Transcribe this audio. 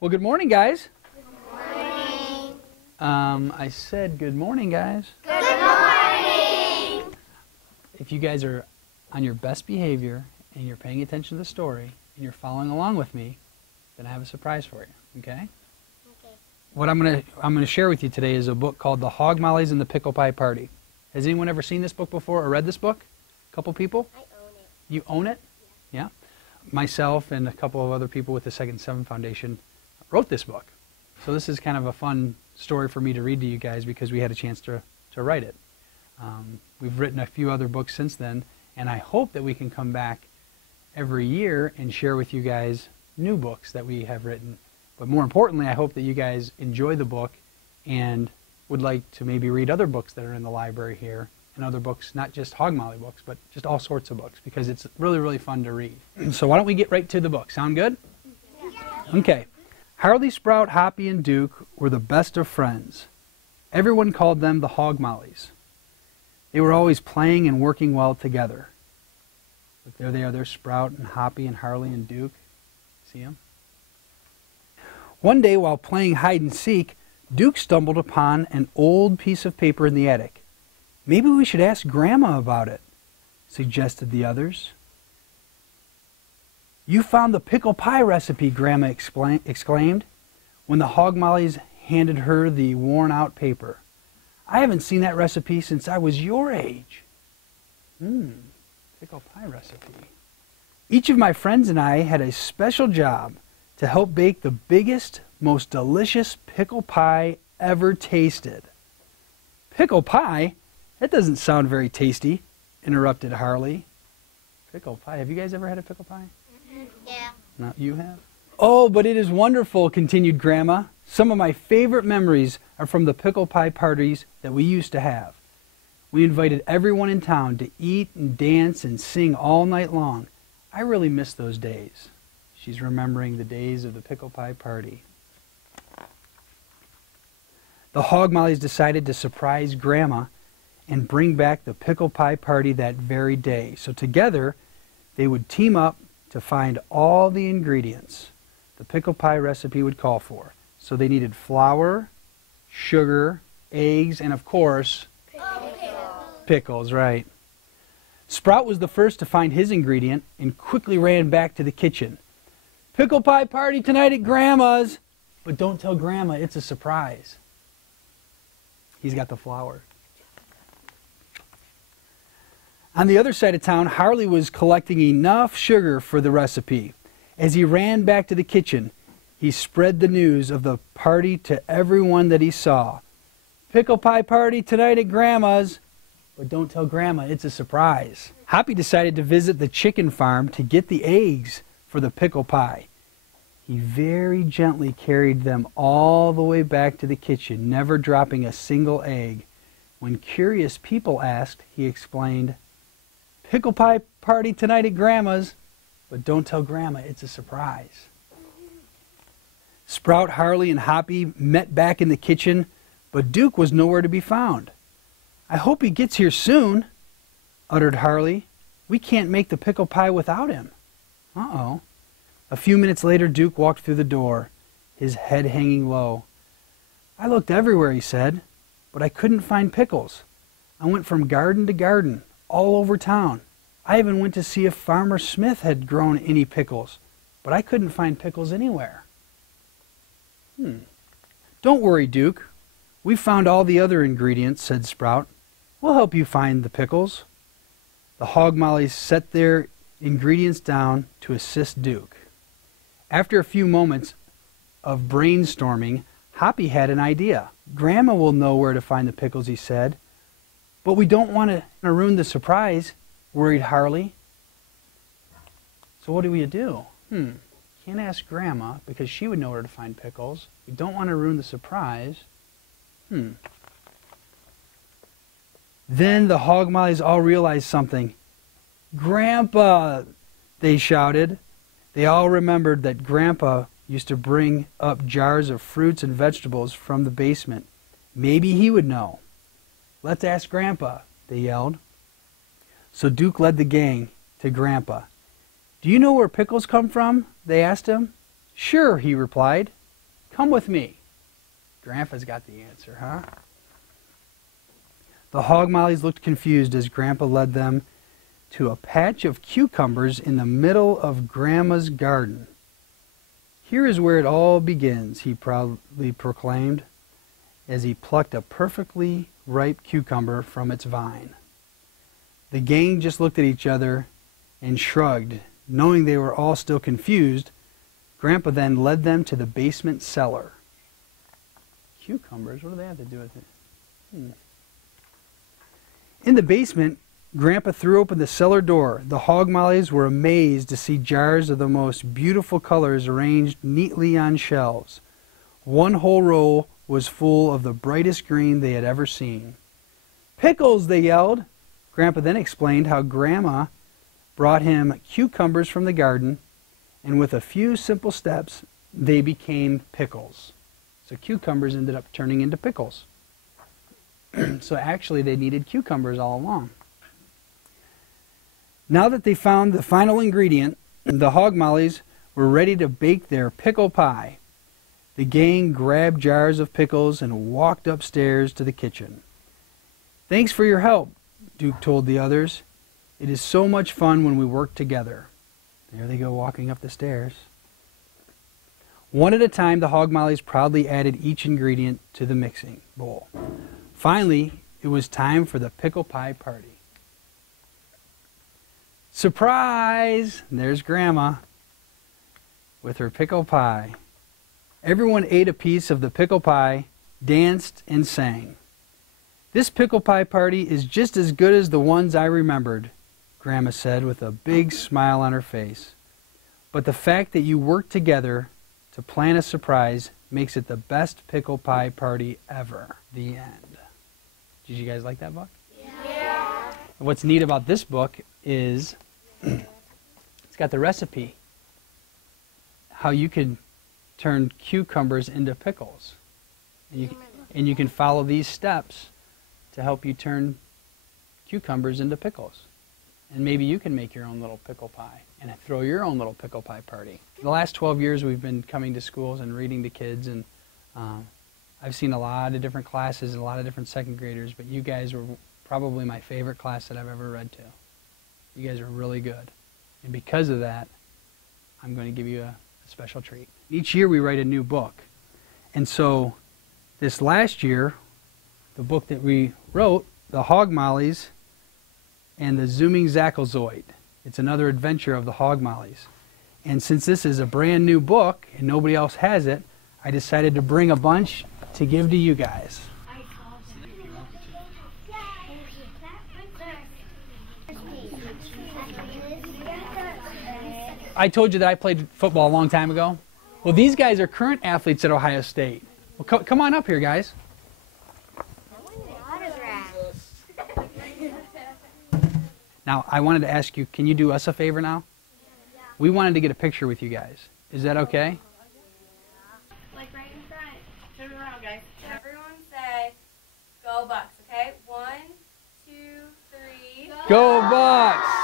Well, good morning, guys. Good morning. I said good morning, guys. Good morning. If you guys are on your best behavior and you're paying attention to the story and you're following along with me, then I have a surprise for you, okay? Okay. What I'm gonna share with you today is a book called The Hog Mollies and the Pickle Pie Party. Has anyone ever seen this book before or read this book? A couple people? I own it. You own it? Yeah. Myself and a couple of other people with the Second Seven Foundation wrote this book. So this is kind of a fun story for me to read to you guys because we had a chance to write it. We've written a few other books since then, and I hope that we can come back every year and share with you guys new books that we have written. But more importantly, I hope that you guys enjoy the book and would like to maybe read other books that are in the library here, and other books, not just Hog Molly books, but just all sorts of books, because it's really, really fun to read. So why don't we get right to the book? Sound good? Yeah. Okay. Harley, Sprout, Hoppy, and Duke were the best of friends. Everyone called them the Hog Mollies. They were always playing and working well together. Look, there they are. There's Sprout and Hoppy and Harley and Duke. See them? One day, while playing hide and seek, Duke stumbled upon an old piece of paper in the attic. Maybe we should ask Grandma about it, suggested the others. You found the pickle pie recipe, Grandma exclaimed, when the Hog Mollies handed her the worn-out paper. I haven't seen that recipe since I was your age. Pickle pie recipe. Each of my friends and I had a special job to help bake the biggest, most delicious pickle pie ever tasted. Pickle pie? That doesn't sound very tasty, interrupted Harley. Pickle pie. Have you guys ever had a pickle pie? Yeah. No, you have? Oh, but it is wonderful, continued Grandma. Some of my favorite memories are from the pickle pie parties that we used to have. We invited everyone in town to eat and dance and sing all night long. I really miss those days. She's remembering the days of the pickle pie party. The Hog Mollies decided to surprise Grandma and bring back the pickle pie party that very day. So together, they would team up to find all the ingredients the pickle pie recipe would call for. So they needed flour, sugar, eggs, and of course, pickles, right. Sprout was the first to find his ingredient and quickly ran back to the kitchen. Pickle pie party tonight at Grandma's. But don't tell Grandma, it's a surprise. He's got the flour. On the other side of town, Harley was collecting enough sugar for the recipe. As he ran back to the kitchen, he spread the news of the party to everyone that he saw. Pickle pie party tonight at Grandma's. But don't tell Grandma, it's a surprise. Hoppy decided to visit the chicken farm to get the eggs for the pickle pie. He very gently carried them all the way back to the kitchen, never dropping a single egg. When curious people asked, he explained, Pickle pie party tonight at Grandma's, but don't tell Grandma, it's a surprise. Sprout, Harley, and Hoppy met back in the kitchen, but Duke was nowhere to be found. I hope he gets here soon, uttered Harley. We can't make the pickle pie without him. Uh-oh. A few minutes later, Duke walked through the door, his head hanging low. I looked everywhere, he said, but I couldn't find pickles. I went from garden to garden, all over town. I even went to see if Farmer Smith had grown any pickles, but I couldn't find pickles anywhere. Don't worry, Duke. We found all the other ingredients, said Sprout. We'll help you find the pickles. The Hog Mollies set their ingredients down to assist Duke. After a few moments of brainstorming, Hoppy had an idea. Grandma will know where to find the pickles, he said. But we don't want to ruin the surprise, worried Harley. So what do we do? Can't ask Grandma because she would know where to find pickles. We don't want to ruin the surprise. Then the Hog Mollies all realized something. Grandpa, they shouted. They all remembered that Grandpa used to bring up jars of fruits and vegetables from the basement. Maybe he would know. Let's ask Grandpa, they yelled. So Duke led the gang to Grandpa. Do you know where pickles come from? They asked him. Sure, he replied. Come with me. Grandpa's got the answer, huh? The hog mollies looked confused as Grandpa led them to a patch of cucumbers in the middle of Grandma's garden. Here is where it all begins, he proudly proclaimed, as he plucked a perfectly ripe cucumber from its vine. The gang just looked at each other and shrugged, knowing they were all still confused. Grandpa then led them to the basement cellar. Cucumbers, what do they have to do with it? In the basement, Grandpa threw open the cellar door. The hog mollies were amazed to see jars of the most beautiful colors arranged neatly on shelves. One whole row was full of the brightest green they had ever seen. Pickles, they yelled. Grandpa then explained how Grandma brought him cucumbers from the garden, and with a few simple steps, they became pickles. So cucumbers ended up turning into pickles. So actually they needed cucumbers all along. Now that they found the final ingredient, the hog mollies were ready to bake their pickle pie. The gang grabbed jars of pickles and walked upstairs to the kitchen. Thanks for your help, Duke told the others. It is so much fun when we work together. There they go walking up the stairs. One at a time, the hog mollies proudly added each ingredient to the mixing bowl. Finally, it was time for the pickle pie party. Surprise! There's Grandma with her pickle pie. Everyone ate a piece of the pickle pie, danced, and sang. This pickle pie party is just as good as the ones I remembered, Grandma said with a big smile on her face. But the fact that you worked together to plan a surprise makes it the best pickle pie party ever. The end. Did you guys like that book? Yeah. What's neat about this book is it's got the recipe. How you can turn cucumbers into pickles. And you can follow these steps to help you turn cucumbers into pickles. And maybe you can make your own little pickle pie and throw your own little pickle pie party. The last 12 years we've been coming to schools and reading to kids, and I've seen a lot of different classes and a lot of different second graders, but you guys were probably my favorite class that I've ever read to. You guys are really good. And because of that, I'm going to give you a special treat. Each year we write a new book. And so this last year, the book that we wrote, The Hog Mollies and the Zooming Zackelzoid. It's another adventure of the Hog Mollies. And since this is a brand new book and nobody else has it, I decided to bring a bunch to give to you guys. I told you that I played football a long time ago. Well, these guys are current athletes at Ohio State. Well, come on up here, guys. Now, I wanted to ask you, can you do us a favor now? Yeah. We wanted to get a picture with you guys. Is that okay? Like right in front. Turn around, guys. Everyone say, "Go Bucks," okay? 1, 2, 3. Go Bucks!